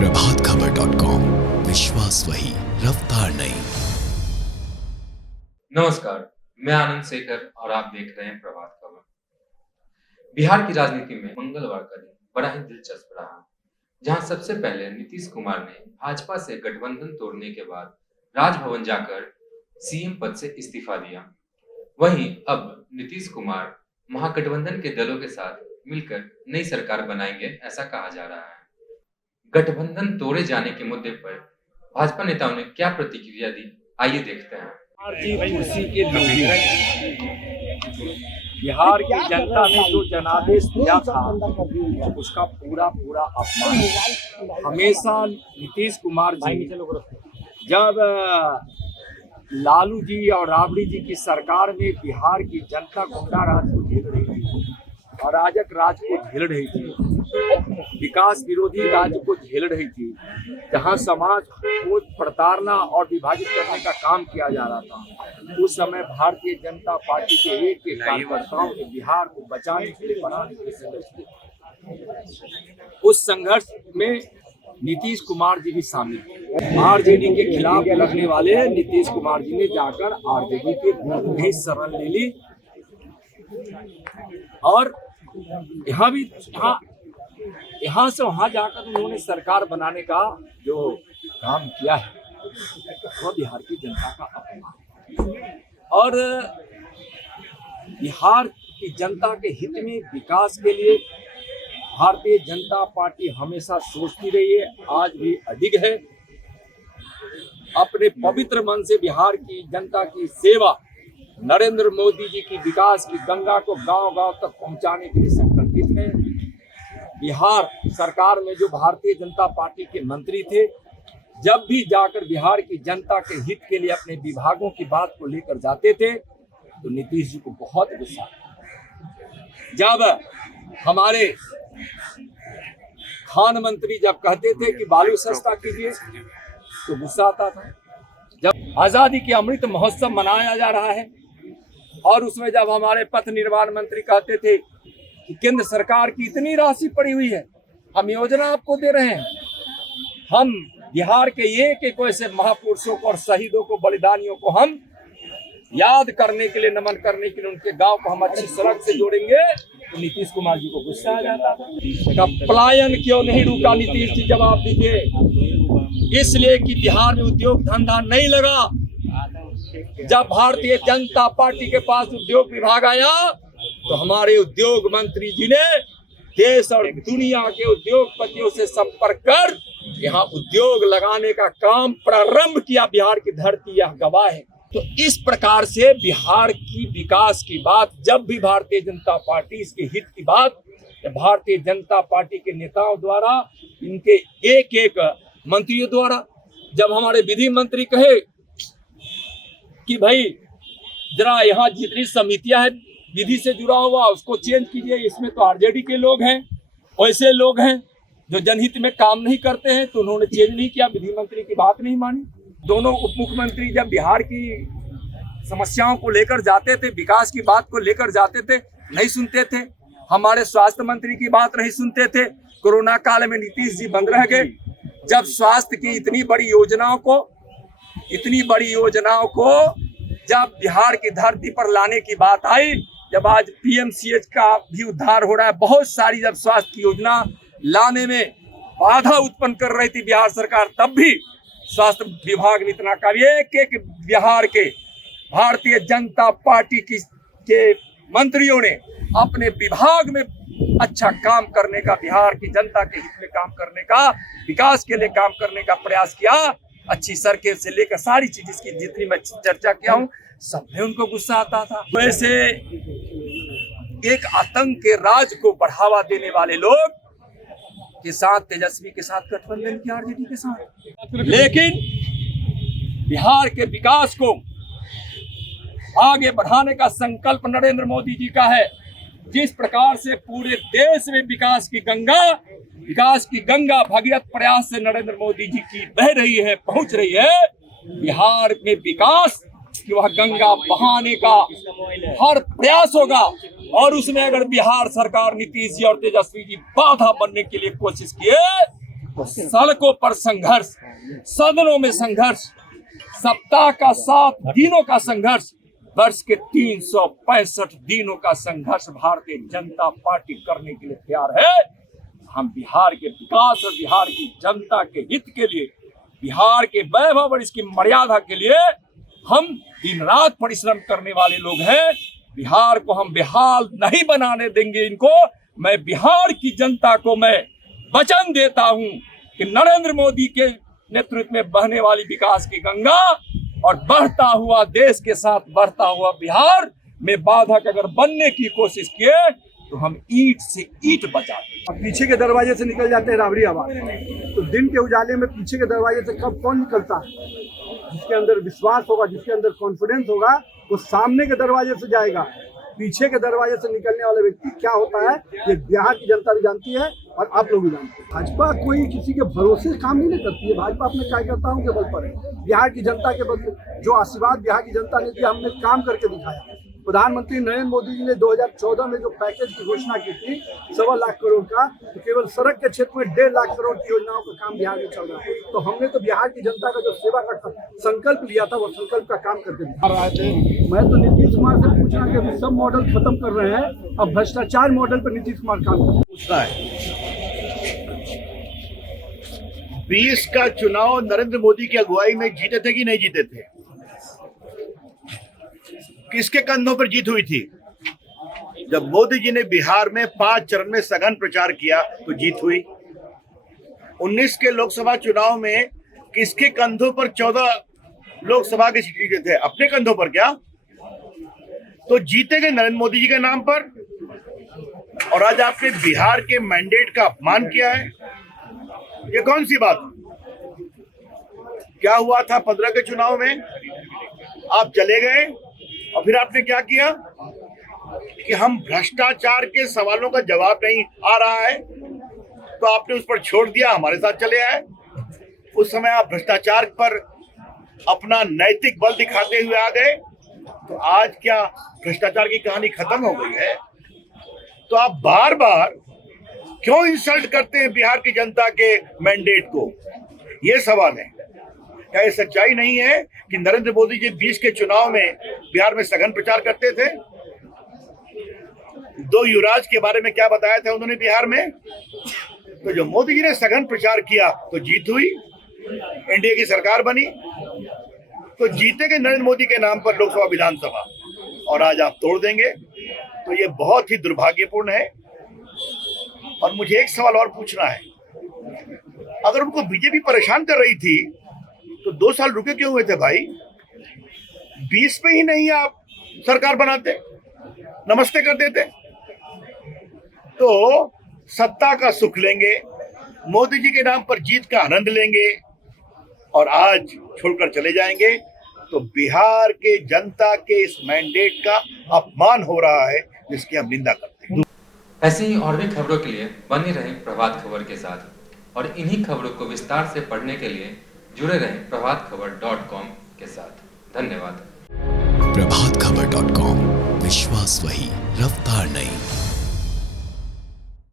प्रभातखबर.com, विश्वास वही, रफ्तार नहीं। नमस्कार, मैं आनंद शेखर और आप देख रहे हैं प्रभात खबर। बिहार की राजनीति में मंगलवार का दिन बड़ा ही दिलचस्प रहा, जहां सबसे पहले नीतीश कुमार ने भाजपा से गठबंधन तोड़ने के बाद राजभवन जाकर सीएम पद से इस्तीफा दिया। वहीं अब नीतीश कुमार महागठबंधन के दलों के साथ मिलकर नई सरकार बनाएंगे, ऐसा कहा जा रहा है। गठबंधन तोड़े जाने के मुद्दे पर भाजपा नेताओं ने क्या प्रतिक्रिया दी, आइए देखते हैं। कुर्सी के लोभी, बिहार की जनता ने जो जनादेश दिया था उसका पूरा अपमान। हमेशा नीतीश कुमार जी जब लालू जी और राबड़ी जी की सरकार में बिहार की जनता गुंडा राज को झेल रही थी, अराजक राज को झेल रही थी, विकास विरोधी राज्य को झेल रही थी, जहां समाज को प्रताड़ना और विभाजित करने का काम किया जा रहा था, उस समय भारतीय जनता पार्टी के एक कार्यकर्ताओं ने बिहार को बचाने के लिए बनाने के लिए संघर्ष किया। उस संघर्ष में नीतीश कुमार जी भी शामिल थे। आरजेडी के खिलाफ लड़ने वाले नीतीश कुमार जी ने जाकर आरजेडी के शरण ले ली और यहाँ से वहां जाकर उन्होंने सरकार बनाने का जो काम किया है वह बिहार की जनता का अपमान है। और बिहार की जनता के हित में, विकास के लिए भारतीय जनता पार्टी हमेशा सोचती रही है, आज भी अडिग है। अपने पवित्र मन से बिहार की जनता की सेवा, नरेंद्र मोदी जी की विकास की गंगा को गांव-गांव तक पहुंचाने के लिए संकल्पित है। बिहार सरकार में जो भारतीय जनता पार्टी के मंत्री थे, जब भी जाकर बिहार की जनता के हित के लिए अपने विभागों की बात को लेकर जाते थे तो नीतीश जी को बहुत गुस्सा आता। जब हमारे खान मंत्री जब कहते थे कि बालू सस्ता कीजिए तो गुस्सा आता था। जब आजादी के अमृत महोत्सव मनाया जा रहा है और उसमें जब हमारे पथ निर्माण मंत्री कहते थे कि केंद्र सरकार की इतनी राशि पड़ी हुई है, हम योजना आपको दे रहे हैं, हम बिहार के एक ऐसे महापुरुषों को और शहीदों को, बलिदानियों को हम याद करने के लिए, नमन करने के लिए उनके गांव को हम अच्छी सड़क से जोड़ेंगे, तो नीतीश कुमार जी को गुस्सा आ जाता था। पलायन क्यों नहीं रुका, नीतीश जी जवाब दीजिए। इसलिए कि बिहार में उद्योग धंधा नहीं लगा। जब भारतीय जनता पार्टी के पास उद्योग विभाग आया तो हमारे उद्योग मंत्री जी ने देश और दुनिया के उद्योगपतियों से संपर्क कर यहाँ उद्योग लगाने का काम प्रारंभ किया। बिहार की धरती यह गवाह है। तो इस प्रकार से बिहार की विकास की बात, जब भी भारतीय जनता पार्टी, इसके हित की बात भारतीय जनता पार्टी के नेताओं द्वारा, इनके एक मंत्रियों द्वारा, जब हमारे विधि मंत्री कहे कि भाई जरा यहाँ जितनी समितियां हैं विधि से जुड़ा हुआ उसको चेंज कीजिए, इसमें तो आरजेडी के लोग हैं, वैसे लोग हैं जो जनहित में काम नहीं करते हैं, तो उन्होंने चेंज नहीं किया, विधि मंत्री की बात नहीं मानी। दोनों उप मुख्यमंत्री जब बिहार की समस्याओं को लेकर जाते थे, विकास की बात को लेकर जाते थे, नहीं सुनते थे। हमारे स्वास्थ्य मंत्री की बात नहीं सुनते थे। कोरोना काल में नीतीश जी बंद रह गए। जब स्वास्थ्य की इतनी बड़ी योजनाओं को जब बिहार की धरती पर लाने की बात आई, जब आज पीएमसीएच का भी उद्धार हो रहा है, बहुत सारी जब स्वास्थ्य की योजना लाने में बाधा उत्पन्न कर रही थी बिहार सरकार, तब भी स्वास्थ्य विभाग ने इतना काम, एक बिहार के भारतीय जनता पार्टी के मंत्रियों ने अपने विभाग में अच्छा काम करने का, बिहार की जनता के हित में काम करने का, विकास के लिए काम करने का प्रयास किया। अच्छी सड़कें से लेकर सारी चीज इसकी जितनी मैं चर्चा किया हूँ, सब में उनको गुस्सा आता था। वैसे एक आतंक के राज को बढ़ावा देने वाले लोग के साथ, तेजस्वी के साथ गठबंधन किया, आरजेडी के साथ। लेकिन बिहार के विकास को आगे बढ़ाने का संकल्प नरेंद्र मोदी जी का है। जिस प्रकार से पूरे देश में विकास की गंगा भगीरथ प्रयास से नरेंद्र मोदी जी की बह रही है, पहुंच रही है, बिहार में विकास की वह गंगा बहाने का हर प्रयास होगा। और उसमें अगर बिहार सरकार, नीतीश जी और तेजस्वी जी बाधा बनने के लिए कोशिश किए सड़कों पर संघर्ष, सदनों में संघर्ष, सप्ताह का 7 दिनों का संघर्ष, वर्ष के 365 दिनों का संघर्ष भारतीय जनता पार्टी करने के लिए तैयार है। हम बिहार के विकास और बिहार की जनता के हित के लिए, बिहार के वैभव और इसकी मर्यादा के लिए हम दिन रात परिश्रम करने वाले लोग हैं। बिहार को हम बेहाल नहीं बनाने देंगे। इनको मैं बिहार की जनता को मैं वचन देता हूं कि नरेंद्र मोदी के नेतृत्व में बहने वाली विकास की गंगा और बढ़ता हुआ देश के साथ बढ़ता हुआ बिहार में बाधक अगर बनने की कोशिश किए तो हम ईंट से ईंट बचा दें। पीछे के दरवाजे से निकल जाते हैं राबड़ी आबाद, तो दिन के उजाले में पीछे के दरवाजे से कब कौन निकलता है? जिसके अंदर विश्वास होगा, जिसके अंदर कॉन्फिडेंस होगा, वो सामने के दरवाजे से जाएगा। पीछे के दरवाजे से निकलने वाला व्यक्ति क्या होता है, ये बिहार की जनता भी जानती है और आप लोग भी जानते हैं। भाजपा कोई किसी के भरोसे काम नहीं करती है। भाजपा अपने कार्यकर्ताओं के बल पर है, बिहार की जनता के बल पर। जो आशीर्वाद बिहार की जनता ने दिया, हमने काम करके दिखाया। प्रधानमंत्री नरेंद्र मोदी जी ने 2014 में जो पैकेज की घोषणा की थी 1.25 लाख करोड़ का, तो केवल सड़क के क्षेत्र में 1.5 लाख करोड़ की योजनाओं का काम बिहार में चल रहा है। तो हमने तो बिहार की जनता का जो सेवा का संकल्प लिया था, वो संकल्प का काम करके दिखा रहे थे। मैं तो नीतीश कुमार से पूछना कि अभी सब मॉडल खत्म कर रहे हैं, अब भ्रष्टाचार मॉडल पर नीतीश कुमार काम कर रहे हैं। 20 का चुनाव नरेंद्र मोदी की अगुवाई में जीते थे कि नहीं जीते थे? किसके कंधों पर जीत हुई थी? जब मोदी जी ने बिहार में 5 चरण में सघन प्रचार किया तो जीत हुई। 19 के लोकसभा चुनाव में किसके कंधों पर 14 लोकसभा की सीट जीते थे? अपने कंधों पर क्या? तो जीते गए नरेंद्र मोदी जी के नाम पर। और आज आपने बिहार के मैंडेट का अपमान किया है। ये कौन सी बात? क्या हुआ था 15 के चुनाव में? आप चले गए और फिर आपने क्या किया कि हम भ्रष्टाचार के सवालों का जवाब नहीं आ रहा है तो आपने उस पर छोड़ दिया, हमारे साथ चले आए। उस समय आप भ्रष्टाचार पर अपना नैतिक बल दिखाते हुए आ गए। तो आज क्या भ्रष्टाचार की कहानी खत्म हो गई है? तो आप बार बार क्यों इंसल्ट करते हैं बिहार की जनता के मैंडेट को? ये सवाल है। क्या ये सच्चाई नहीं है कि नरेंद्र मोदी जी 20 के चुनाव में बिहार में सघन प्रचार करते थे? 2 युवराज के बारे में क्या बताया था उन्होंने बिहार में? तो जो मोदी जी ने सघन प्रचार किया तो जीत हुई, एनडीए की सरकार बनी। तो जीते गए नरेंद्र मोदी के नाम पर लोकसभा विधानसभा, और आज आप तोड़ देंगे। तो ये बहुत ही दुर्भाग्यपूर्ण है। और मुझे एक सवाल और पूछना है, अगर उनको बीजेपी परेशान कर रही थी तो 2 साल रुके क्यों हुए थे भाई? 20 पे ही नहीं आप सरकार बनाते, नमस्ते कर देते। तो सत्ता का सुख लेंगे, मोदी जी के नाम पर जीत का आनंद लेंगे और आज छोड़कर चले जाएंगे। तो बिहार के जनता के इस मैंडेट का अपमान हो रहा है, जिसकी हम निंदा करते हैं। ऐसे ही और भी खबरों के लिए बने रहें प्रभात खबर के साथ, और इन्हीं खबरों को विस्तार से पढ़ने के लिए जुड़े रहें प्रभातखबर.com के साथ। धन्यवाद। प्रभातखबर.com, विश्वास वही, रफ्तार नहीं।